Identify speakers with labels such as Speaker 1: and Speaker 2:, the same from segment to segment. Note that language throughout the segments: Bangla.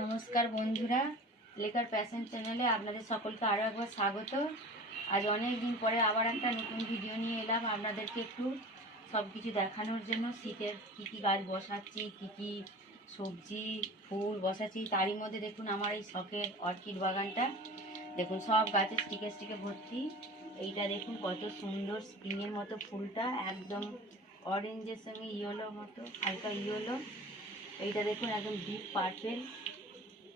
Speaker 1: নমস্কার বন্ধুরা লেখার প্যাশন চ্যানেলে আপনাদের সকলকে আরও একবার স্বাগত। আজ অনেক দিন পরে আবার একটা নতুন ভিডিও নিয়ে এলাম আপনাদেরকে একটু সব কিছু দেখানোর জন্য। শীতের কী কী গাছ বসাচ্ছি, কী কী সবজি, ফুল বসাচ্ছি, তারই মধ্যে দেখুন আমার এই শখের অর্কিড বাগানটা। দেখুন, সব গাছে স্টিকে স্টিকে ভর্তি। এইটা দেখুন, কত সুন্দর স্প্রিংয়ের মতো ফুলটা, একদম অরেঞ্জের সঙ্গে ইয়েলো মতো, হালকা ইয়েলো এইটা দেখুন, একদম ডিপ পার্পেল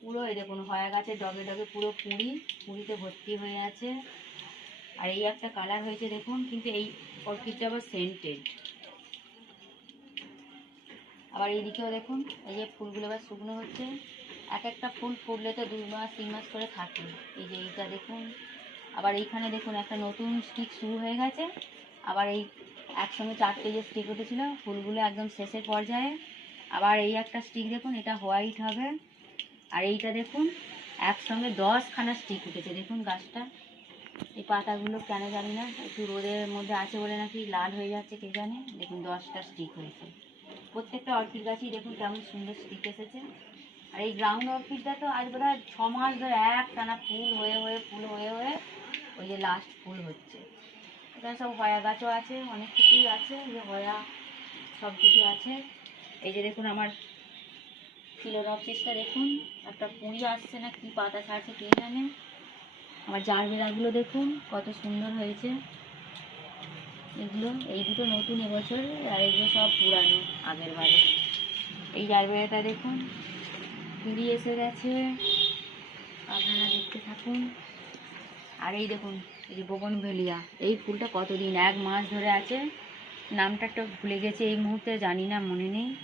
Speaker 1: পুরো এই দেখুন, হয়া গাছের ডগে ডগে পুরো কুড়ি কুড়িতে ভর্তি হয়ে আছে। আর এই একটা কালার হয়েছে দেখুন, কিন্তু এই অর্কিডটা আবার সেন্টেড আবার এইদিকেও দেখুন, এই যে ফুলগুলো আবার শুকনো হচ্ছে। এক একটা ফুল ফুললে তো দুই মাস, তিন মাস করে থাকে। এই যে এইটা দেখুন। আবার এইখানে দেখুন, একটা নতুন স্টিক শুরু হয়ে গেছে। আবার এই একসঙ্গে চারটে যে স্টিক উঠেছিল, ফুলগুলো একদম শেষের পর্যায়ে। আবার এই একটা স্টিক দেখুন, এটা হোয়াইট হবে। আর এইটা দেখুন, একসঙ্গে দশখানা স্টিক উঠেছে। দেখুন গাছটা, এই পাতাগুলো কেন জানি না, একটু রোদের মধ্যে আছে বলে নাকি লাল হয়ে যাচ্ছে, কে জানে? দেখুন দশটা স্টিক হয়েছে। প্রত্যেকটা অর্কিড গাছই দেখুন কেমন সুন্দর স্টিক এসেছে। আর এই গ্রাউন্ড অর্কিডটা তো আজ বোধ হয় ছ মাস ধরে এক টানা ফুল হয়ে হয়ে, ফুল হয়ে হয়ে ওই যে লাস্ট ফুল হচ্ছে। এখানে সব হয়া গাছও আছে, অনেক কিছুই আছে যে হয়া সব কিছু আছে। এই যে দেখুন আমার ফিলোরপসিসটা দেখুন, একটা কুঁড়ি আসছে না, কি পাতা ছাড়ছে কে জানে। আমার জারবেরাগুলো দেখুন, কত সুন্দর হয়েছে। এগুলো, এই দুটো নতুন এবছর, আর এগুলো সব পুরানো, আগের বারে। এই জারবেরাটা দেখুন, কুড়ি এসে গেছে। আপনারা দেখতে থাকুন। আর এই দেখুন, এই যে বগন ভেলিয়া, এই ফুলটা কতদিন, এক মাস ধরে আছে। নামটা একটু ভুলে গেছে এই মুহূর্তে, জানি না, মনে নেই।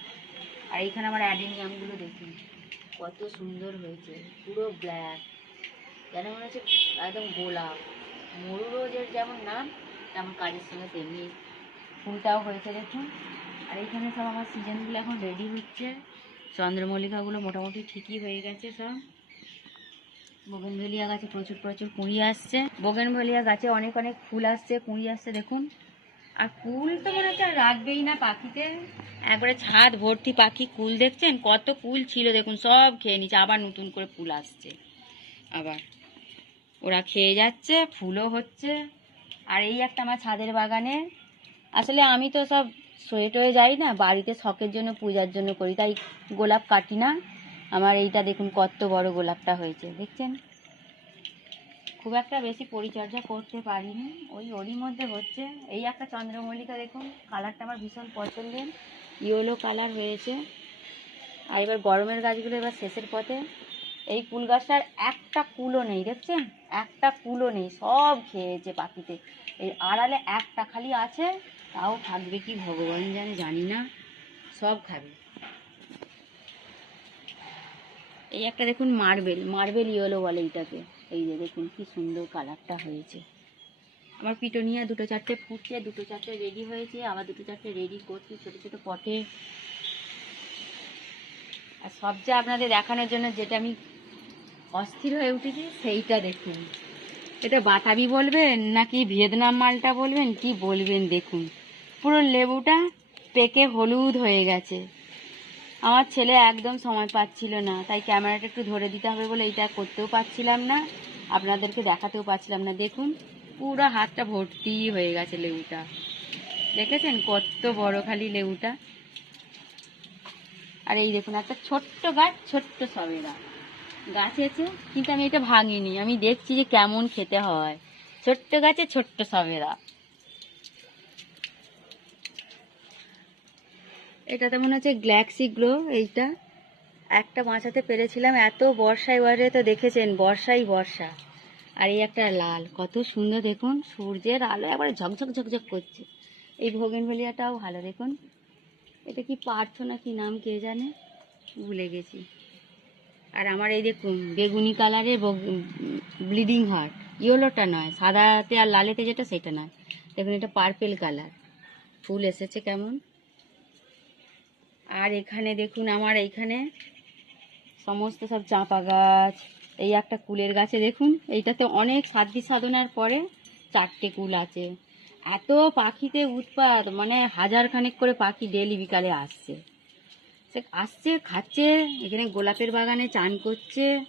Speaker 1: আর এইখানে আমার অ্যাডেনিয়ামগুলো দেখুন, কত সুন্দর হয়েছে, পুরো ব্ল্যাক যেন মনে হচ্ছে একদম গোলাপ। মরু রোজের যেমন নাম, তেমন কাজের সঙ্গে তেমনি ফুলটাও হয়েছে দেখুন। আর এইখানে সব আমার সিজনগুলো এখন রেডি হচ্ছে। চন্দ্রমল্লিকাগুলো মোটামুটি ঠিকই হয়ে গেছে সব। বোগেনভেলিয়া গাছে প্রচুর প্রচুর কুঁড়ি আসছে। বোগেনভেলিয়া গাছে অনেক অনেক ফুল আসছে, কুঁড়ি আসছে দেখুন। আর কুল তো মনে হচ্ছে রাখবেই না পাখিতে একবারে ছাদ ভর্তি পাখি কুল দেখছেন? কত কুল ছিল দেখুন, সব খেয়ে নিচ্ছে। আবার নতুন করে ফুল আসছে। আবার ওরা খেয়ে যাচ্ছে, ফুলও হচ্ছে। আর এই একটা আমার ছাদের বাগানে। আসলে আমি তো সব সোয়েট হয়ে যাই না, বাড়িতে শখের জন্য, পূজার জন্য করি, তাই গোলাপ কাটি না। আমার এইটা দেখুন কত বড় গোলাপটা হয়েছে, দেখছেন? খুব একটা বেশি পরিচর্যা করতে পারিনি। ওই ওরই মধ্যে হচ্ছে, এই একটা চন্দ্রমল্লিকা দেখুন কালারটা আমার ভীষণ পছন্দের। ইয়েলো কালার হয়েছে। আর এবার গরমের গাছগুলো এবার শেষের পথে। এই কুল গাছটার একটা কুলও নেই, দেখছেন? একটা কুলও নেই, সব খেয়েছে পাখিতে। এই আড়ালে একটা খালি আছে, তাও থাকবে কি ভগবান জানে জানি না, সব খাবে। এই একটা দেখুন মার্বেল মার্বেল ইয়েলো বলে এইটাকে। এই যে দেখুন কি সুন্দর কালারটা হয়েছে। আমার পিটনিয়া দুটো চারটে ফুটছে, দুটো চারটে রেডি হয়েছে, আবার দুটো চারটে রেডি করছি ছোটো ছোটো পটে। আর সবচেয়ে আপনাদের দেখানোর জন্য যেটা আমি অস্থির হয়ে উঠেছি, সেইটা দেখুন। এটা বাতাবি বলবেন নাকি ভিয়েতনাম মালটা বলবেন? কি বলবেন দেখুন। পুরো লেবুটা পেকে হলুদ হয়ে গেছে। আমার ছেলে একদম সময় পাচ্ছিল না, তাই ক্যামেরাটা একটু ধরে দিতে হবে বলে এটা করতেও পারছিলাম না, আপনাদেরকে দেখাতেও পারছিলাম না। দেখুন, পুরো হাতটা ভর্তি হয়ে গেছে লেবুটা দেখেছেন কত বড় খালি লেবুটা আর এই দেখুন, একটা ছোট্ট গাছ, ছোট্ট সবেরা। গাছ আছে, কিন্তু আমি এটা ভাঙিনি, আমি দেখছি যে কেমন খেতে হয়। ছোট্ট গাছে ছোট্ট সবেরা। এটাতে মনে হচ্ছে গ্ল্যাক্সি গ্লো, এইটা। একটা বাঁচাতে পেরেছিলাম, এত বর্ষায় এবারে তো দেখেছেন, বর্ষাই বর্ষা। আর এই একটা লাল, কত সুন্দর, দেখুন, সূর্যের আলো একবারে ঝকঝক ঝকঝক করছে। এই ভোগেন ভোগেনভেলিয়াটাও ভালো, দেখুন। এটা কি প্রার্থনা কি নাম, কে জানে? ভুলে গেছি। আর আমার এই দেখুন, বেগুনি কালারের ব্লিডিং হার্ট। ইয়েলোটা নয়, সাদাতে আর লালেতে যেটা, সেটা নয়। দেখুন, এটা পার্পেল কালার। ফুল এসেছে কেমন? আর এখানে দেখুন আমার এইখানে সমস্ত সব চাঁপা গাছ, এই একটা কুলের গাছে দেখুন, এইটাতে অনেক সাধ্বি সাধনার পরে চারটে কুল আছে। এত পাখিতে উৎপাত মানে হাজার খানেক করে পাখি ডেলি বিকালে আসছে। সে আসছে, খাচ্ছে, এখানে গোলাপের বাগানে চান করছে,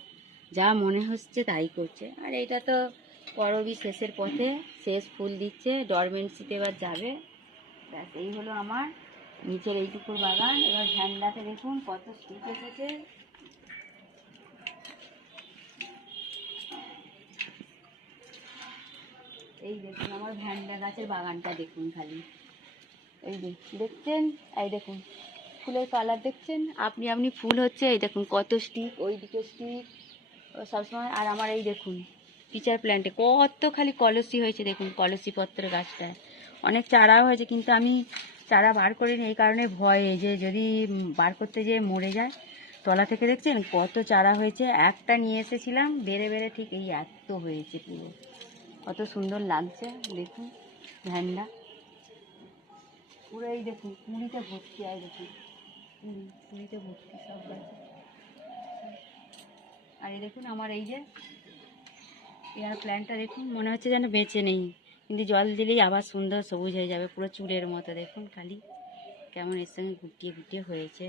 Speaker 1: যা মনে হচ্ছে তাই করছে। আর এটা তো করবি শেষের পথে, শেষ ফুল দিচ্ছে ডরমেন্সিতে এবার যাবে। ব্যাস, এই হলো আমার নিচের এইটুকুর বাগান, এবার ভ্যান্ডাতে দেখুন কত শীত এসেছে। এই দেখুন, আমার ভ্যান্ডা গাছের বাগানটা দেখুন খালি। এই যে, দেখছেন? এই দেখুন, ফুলের কালার দেখছেন? আপনি আপনি ফুল হচ্ছে, এই দেখুন কত স্টিক ওই দিকে স্টিক সবসময়। আর আমার এই দেখুন পিচার প্ল্যান্টে কত খালি কলসি হয়েছে, দেখুন কলসি পত্র গাছটায়। অনেক চারাও হয়েছে, কিন্তু আমি চারা বার করিনি এই কারণে ভয়ে যে যদি বার করতে যেয়ে মরে যায়। তলা থেকে দেখছেন কত চারা হয়েছে? একটা নিয়ে এসেছিলাম, বেড়ে বেড়ে ঠিক এই এত হয়েছে পুরো। কত সুন্দর লাগছে, দেখুন ভ্যান্ডা পুরো এই দেখুন কুড়িতে ভর্তি আয় দেখুন। কুড়িতে ভর্তি সব আর এই দেখুন আমার এই যে এয়ার প্ল্যানটা দেখুন, মনে হচ্ছে যেন বেঁচে নেই। কিন্তু জল দিলেই আবার সুন্দর সবুজ হয়ে যাবে, পুরো চুলের মতো। দেখুন খালি কেমন এর সঙ্গে গুটিয়ে গুটিয়ে হয়েছে।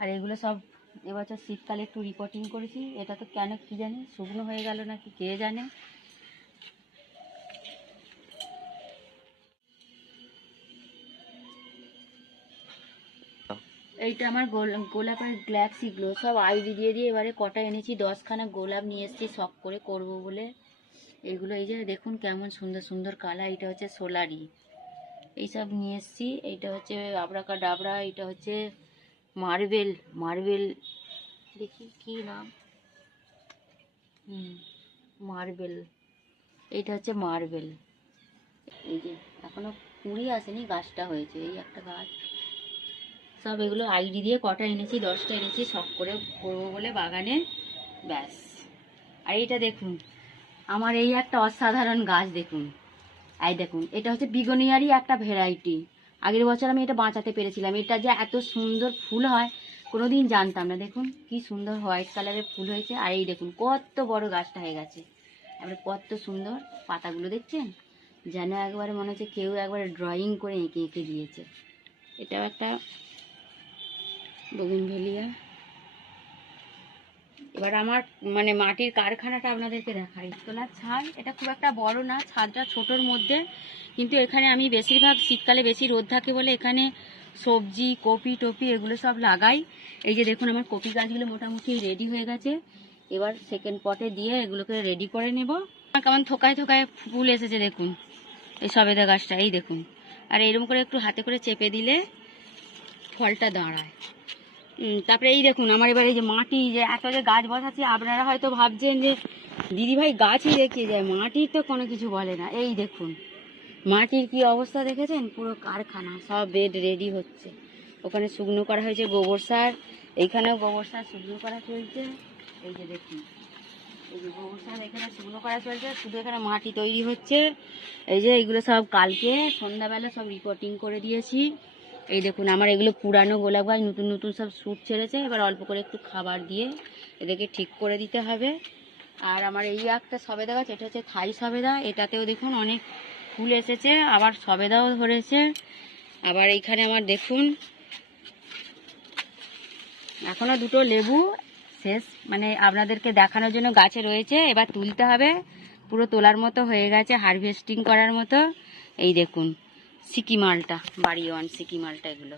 Speaker 1: আর এগুলো সব এবছর শীতকালে একটু রিপোর্টিং করেছি, এটা তো কেন কি জানি, শুকনো হয়ে গেল নাকি, কে জানে? এইটা আমার গোল- গোলাপের গ্ল্যাক্সিগুলো সব আইডি দিয়ে দিয়ে এবারে কটা এনেছি। দশখানা গোলাপ নিয়ে এসেছি, শখ করে করব বলে। এগুলো এই যে দেখুন কেমন সুন্দর সুন্দর কালার। এটা হচ্ছে সোলারি। এইসব নিয়ে এসেছি। এইটা হচ্ছে আবরাকা ডাবরা এটা হচ্ছে মার্বেল মার্বেল। দেখি কি নাম? হুম, মার্বেল। এইটা হচ্ছে মার্বেল। এই যে এখনও কুড়ি আসেনি, গাছটা হয়েছে। এই একটা গাছ। সব এগুলো আইডি দিয়ে কটা এনেছি, দশটা এনেছি, শখ করে করব বলে বাগানে। ব্যাস। আর এইটা দেখুন, আমার এই একটা অসাধারণ গাছ দেখুন। এই দেখুন, এটা হচ্ছে বিগনিয়ারই একটা ভ্যারাইটি। আগের বছর আমি এটা বাঁচাতে পেরেছিলাম। এটা যে এত সুন্দর ফুল হয়, কোনোদিন জানতাম না। দেখুন, কি সুন্দর হোয়াইট কালারের ফুল হয়েছে। আর এই দেখুন, কত বড় গাছটা হয়ে গেছে। এবারে কত সুন্দর পাতাগুলো দেখছেন? যেন একবারে মনে হচ্ছে কেউ একবারে ড্রয়িং করে এঁকে এঁকে দিয়েছে। এটাও একটা বগুনভেলিয়া এবার আমার মানে মাটির কারখানাটা আপনাদেরকে দেখাই। তোলার ছাদ, এটা খুব একটা বড় না, ছাদটা ছোটোর মধ্যে। কিন্তু এখানে আমি বেশিরভাগ শীতকালে বেশি রোদ থাকে বলে এখানে সবজি, কপি, টপি এগুলো সব লাগাই। এই যে দেখুন আমার কপি গাছগুলো মোটামুটি রেডি হয়ে গেছে। এবার সেকেন্ড পটে দিয়ে এগুলোকে রেডি করে নেব। কেমন থোকায় থোকায় ফুল এসেছে দেখুন। এই সবেদা গাছটা, এই দেখুন। আর এরকম করে একটু হাতে করে চেপে দিলে ফলটা দাঁড়ায়। তারপরে এই দেখুন, আমার এবার এই যে মাটি, যে এত যে গাছ বসাচ্ছি, আপনারা হয়তো ভাবছেন যে, দিদিভাই গাছই দেখিয়ে যায় মাটির তো কোনো কিছু বলে না। এই দেখুন, মাটির কি অবস্থা দেখেছেন? পুরো কারখানা, সব বেড রেডি হচ্ছে। ওখানে শুকনো করা হয়েছে গোবর সার, এইখানেও গোবর সার শুকনো করা চলছে। এই যে দেখুন, এই যে গোবর সার এখানে শুকনো করা চলছে, শুধু এখানে মাটি তৈরি হচ্ছে। এই যে এইগুলো সব কালকে সন্ধ্যাবেলা সব রিপোর্টিং করে দিয়েছি। এই দেখুন, আমার এগুলো পুরানো গোলাপ গাছ, নতুন নতুন সব স্যুট ছেড়েছে। এবার অল্প করে একটু খাবার দিয়ে এদেরকে ঠিক করে দিতে হবে। আর আমার এই একটা সবেদা গাছ, এটা হচ্ছে থাই সবেদা। এটাতেও দেখুন, অনেক ফুল এসেছে, আবার সবেদাও ধরেছে। আবার এইখানে আমার দেখুন, এখনও দুটো লেবু শেষ। মানে আপনাদেরকে দেখানোর জন্য গাছে রয়েছে, এবার তুলতে হবে। পুরো তোলার মতো হয়ে গেছে, হারভেস্টিং করার মতো। এই দেখুন সিকি মালটা বাড়ি ওয়ান সিকি মালটা এগুলো।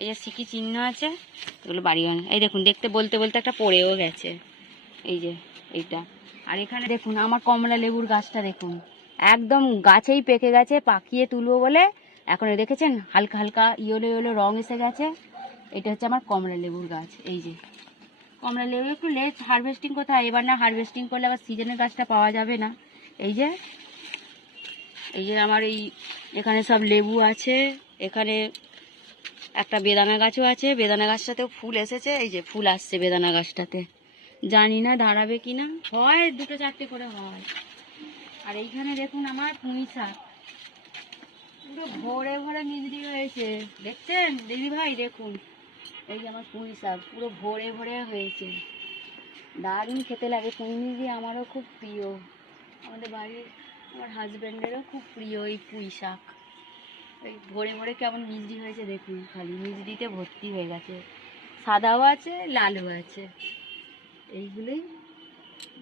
Speaker 1: এই যে সিকি চিহ্ন আছে, এগুলো বাড়ি ওয়ান এই দেখুন, দেখতে বলতে বলতে একটা পড়েও গেছে। এই যে এইটা। আর এখানে দেখুন, আমার কমলা লেবুর গাছটা দেখুন। একদম গাছেই পেকে গেছে, পাকিয়ে তুলবো বলে। এখন দেখেছেন, হালকা হালকা ইয়েলো ইয়েলো রং এসে গেছে। এটা হচ্ছে আমার কমলা লেবুর গাছ, এই যে। কমলা লেবু, একটু লেট হারভেস্টিং কোথায়? এবার না হারভেস্টিং করলে আবার সিজনের গাছটা পাওয়া যাবে না। এই যে এই যে আমার এই, এখানে সব লেবু আছে, এখানে একটা বেদানা গাছও আছে, বেদানা গাছটাতেও ফুল এসেছে, এই যে ফুল আসছে বেদানা গাছটাতে। জানি না দাঁড়াবে কি না, হয় দুটো চারটে করে হয়। আর এইখানে দেখুন আমার পুঁই শাক। পুরো ভরে ভরে মিজরি হয়েছে। দেখছেন? দিদি ভাই, দেখুন। এই যে আমার পুঁই শাক, পুরো ভরে ভরে হয়েছে। দারুণ খেতে লাগে। পুঁই মিজরি আমারও খুব প্রিয়। আমাদের বাড়ির আমার হাজব্যান্ডেরও খুব প্রিয় এই পুঁই শাক। এই ভরে ভরে কেমন মিজরি হয়েছে দেখুন খালি মিজরিতে ভর্তি হয়ে গেছে। সাদাও আছে, লালও আছে। এইগুলোই।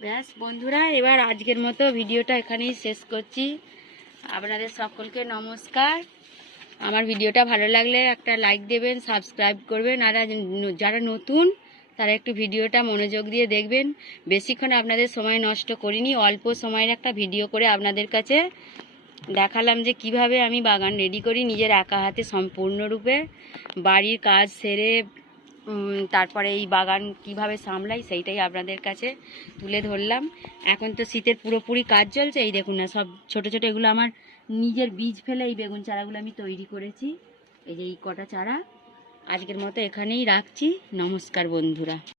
Speaker 1: ব্যাস বন্ধুরা, এবার আজকের মতো ভিডিওটা এখানেই শেষ করছি। আপনাদের সকলকে নমস্কার। আমার ভিডিওটা ভালো লাগলে একটা লাইক দেবেন সাবস্ক্রাইব করবেন। আর যারা নতুন তারা একটু ভিডিওটা মনোযোগ দিয়ে দেখবেন। বেশিক্ষণ আপনাদের সময় নষ্ট করিনি, অল্প সময়ের একটা ভিডিও করে আপনাদের কাছে দেখালাম যে কীভাবে আমি বাগান রেডি করি নিজের একা হাতে সম্পূর্ণরূপে। বাড়ির কাজ সেরে তারপরে এই বাগান কীভাবে সামলাই সেইটাই আপনাদের কাছে তুলে ধরলাম। এখন তো শীতের পুরোপুরি কাজ চলছে, এই দেখুন না, সব ছোট ছোট এগুলো আমার নিজের বীজ ফেলে এই বেগুন চারাগুলো আমি তৈরি করেছি। এই যে এই কটা চারা। আজকের মতো এখানেই রাখছি। নমস্কার বন্ধুরা।